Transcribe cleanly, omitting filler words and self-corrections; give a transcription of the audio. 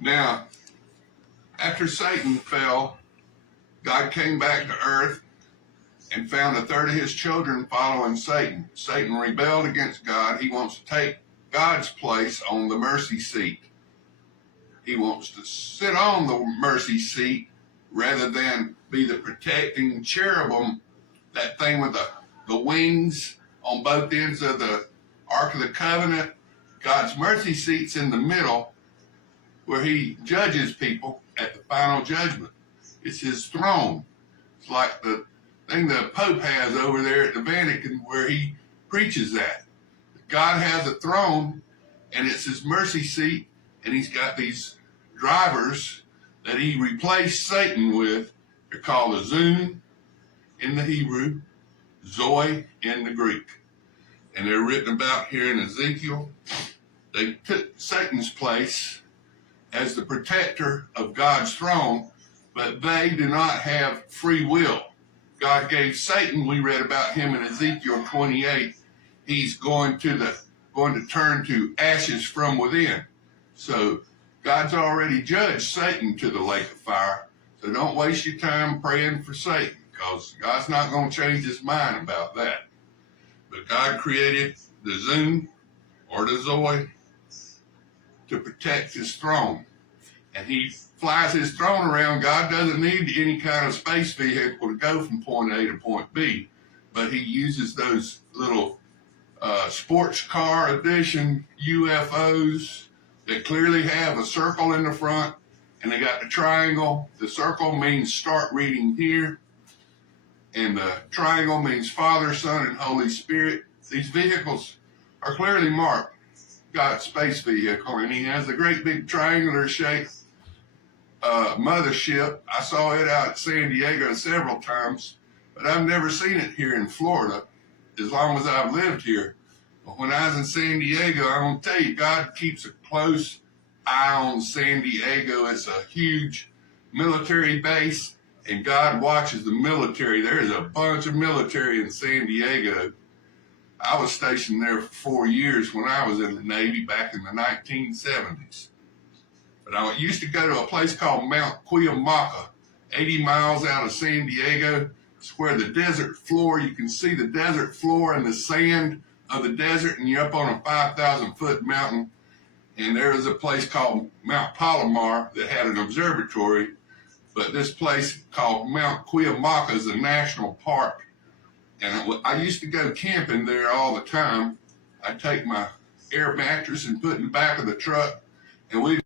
Now, after Satan fell, God came back to earth and found a third of his children following Satan. Satan rebelled against God. He wants to take God's place on the mercy seat. He wants to sit on the mercy seat rather than be the protecting cherubim, that thing with the wings on both ends of the Ark of the Covenant. God's mercy seat's in the middle where he judges people at the final judgment. It's his throne. It's like the thing the Pope has over there at the Vatican where he preaches that. God has a throne and it's his mercy seat, and he's got these drivers that he replaced Satan with. They're called Azun in the Hebrew, Zoe in the Greek. And they're written about here in Ezekiel. They took Satan's place as the protector of God's throne, but they do not have free will. God gave Satan, we read about him in Ezekiel 28, he's going to turn to ashes from within. So God's already judged Satan to the lake of fire. So don't waste your time praying for Satan, because God's not going to change his mind about that. But God created the Zun, or the Zoe, to protect his throne. And he flies his throne around. God doesn't need any kind of space vehicle to go from point A to point B, but he uses those little sports car edition UFOs that clearly have a circle in the front, and they got the triangle. The circle means start reading here, and the triangle means Father, Son, and Holy Spirit. These vehicles are clearly marked God's space vehicle, and he has a great big triangular shaped mothership. I saw it out at San Diego several times, but I've never seen it here in Florida as long as I've lived here. But when I was in San Diego, I'm going to tell you, God keeps a close eye on San Diego. It's a huge military base, and God watches the military. There's a bunch of military in San Diego. I was stationed there for 4 years when I was in the Navy back in the 1970s. But I used to go to a place called Mount Cuyamaca, 80 miles out of San Diego. It's where the desert floor, you can see the desert floor and the sand of the desert, and you're up on a 5,000-foot mountain. And there was a place called Mount Palomar that had an observatory. But this place called Mount Cuyamaca is a national park. And I used to go camping there all the time. I'd take my air mattress and put it in the back of the truck, and we'd